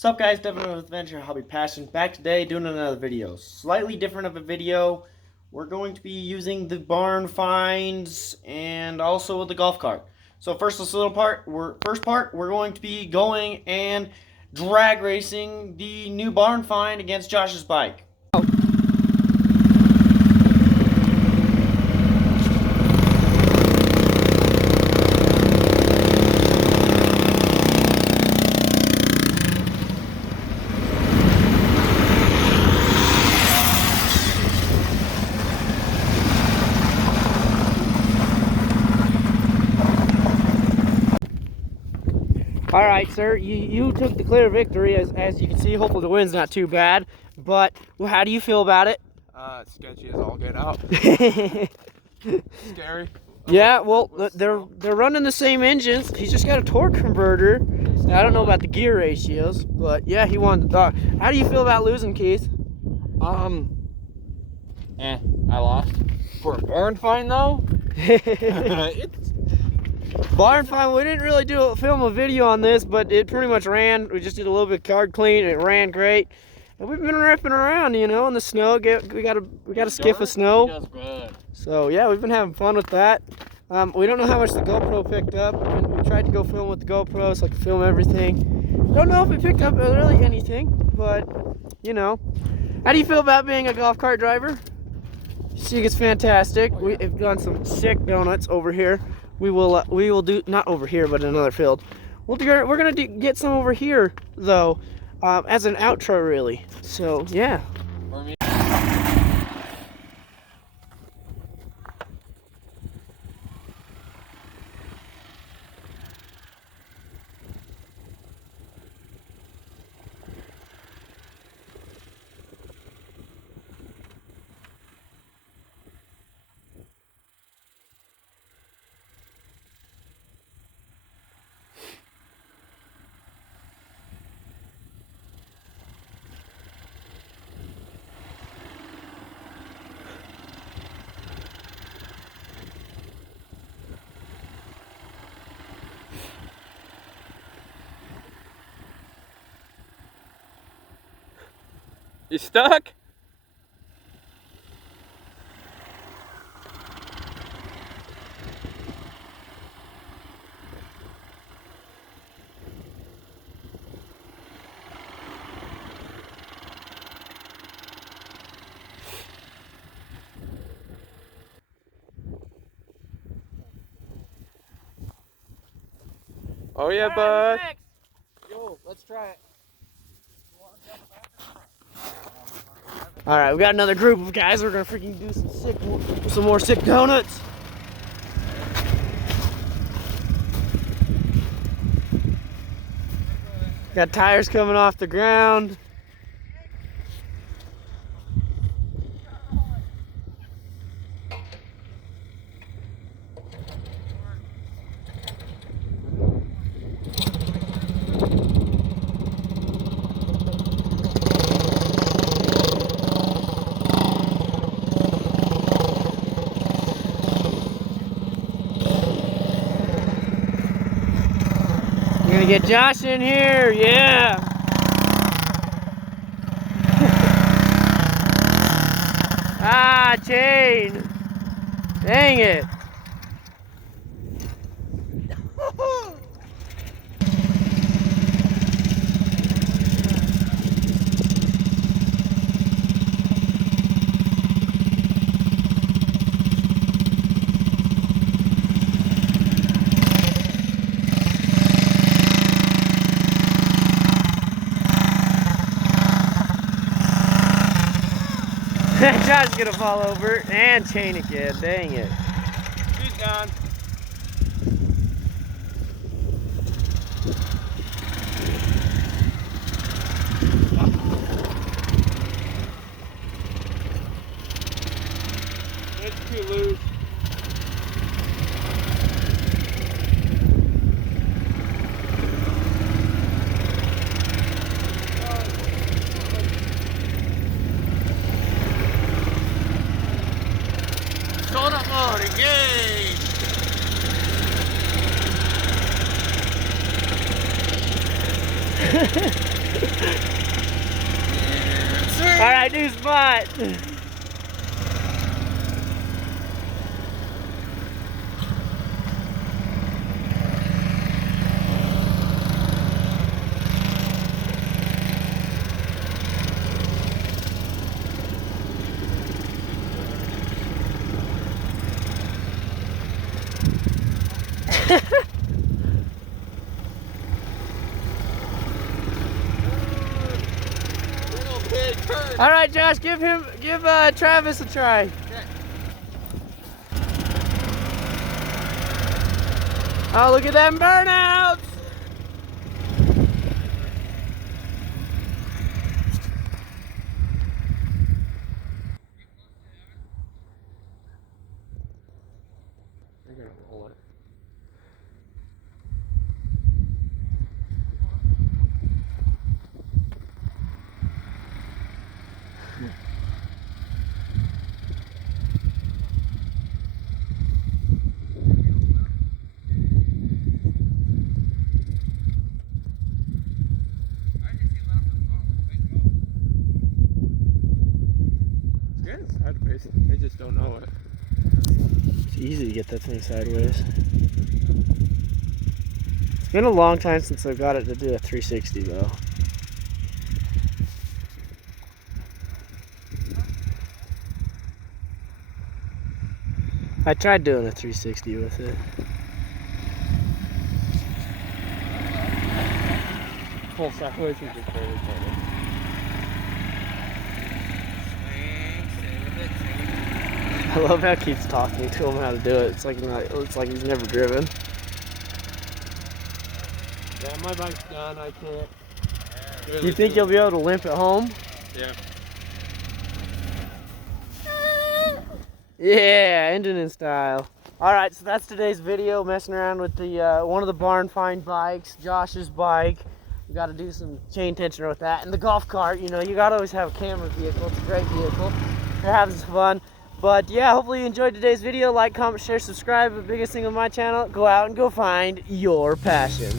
What's up guys, Devin with Adventure, Hobby Passion, back today doing another video. Slightly different of a video. We're going to be using the barn finds and also the golf cart. So first part, we're going to be going and drag racing the new barn find against Josh's bike. All right, sir, you took the clear victory, as you can see. Hopefully the wind's not too bad, but how do you feel about it? Sketchy as all get out. Scary. Yeah, well, they're running the same engines. He's just got a torque converter. Now, I don't know about the gear ratios, but yeah, he won the dog. How do you feel about losing, Keith? I lost. For a barn find though? It's Barn find, we didn't really film a video on this, but it pretty much ran. We just did a little bit of card clean, and it ran great. And we've been ripping around, you know, in the snow. We got a skiff of snow. He does good. So yeah, we've been having fun with that. We don't know how much the GoPro picked up. We tried to go film with the GoPro so I could film everything. Don't know if it picked up really anything, but you know. How do you feel about being a golf cart driver? You see, it's fantastic. Oh, yeah. We've done some sick donuts over here. We will do, not over here, but in another field. We're gonna get some over here though, as an outro really. So yeah. For me. You stuck? Oh yeah, bud. Yo, let's try it. All right, we got another group of guys. We're gonna freaking do some more sick donuts. Got tires coming off the ground. We're gonna get Josh in here, yeah! Ah, chain! Dang it! Josh is gonna fall over and chain again. Dang it. He's done. It's too loose. Soda mode, engage! right new spot. All right, Josh, give Travis a try. Okay. Oh, look at them burnouts! They're gonna roll it. They just don't know it. It's easy to get that thing sideways. It's been a long time since I've got it to do a 360 though. I tried doing a 360 with it. Full sideways is just very funny. I love how he keeps talking to him how to do it. It's like he's never driven. Yeah, my bike's done. I can't. Really you think you'll be able to limp it home? Yeah. Yeah, engine in style. All right, so that's today's video. Messing around with the one of the barn find bikes, Josh's bike. We got to do some chain tensioner with that, and the golf cart. You know, you got to always have a camera vehicle. It's a great vehicle. We're having some fun. But yeah, hopefully you enjoyed today's video. Like, comment, share, subscribe. The biggest thing on my channel, go out and go find your passion.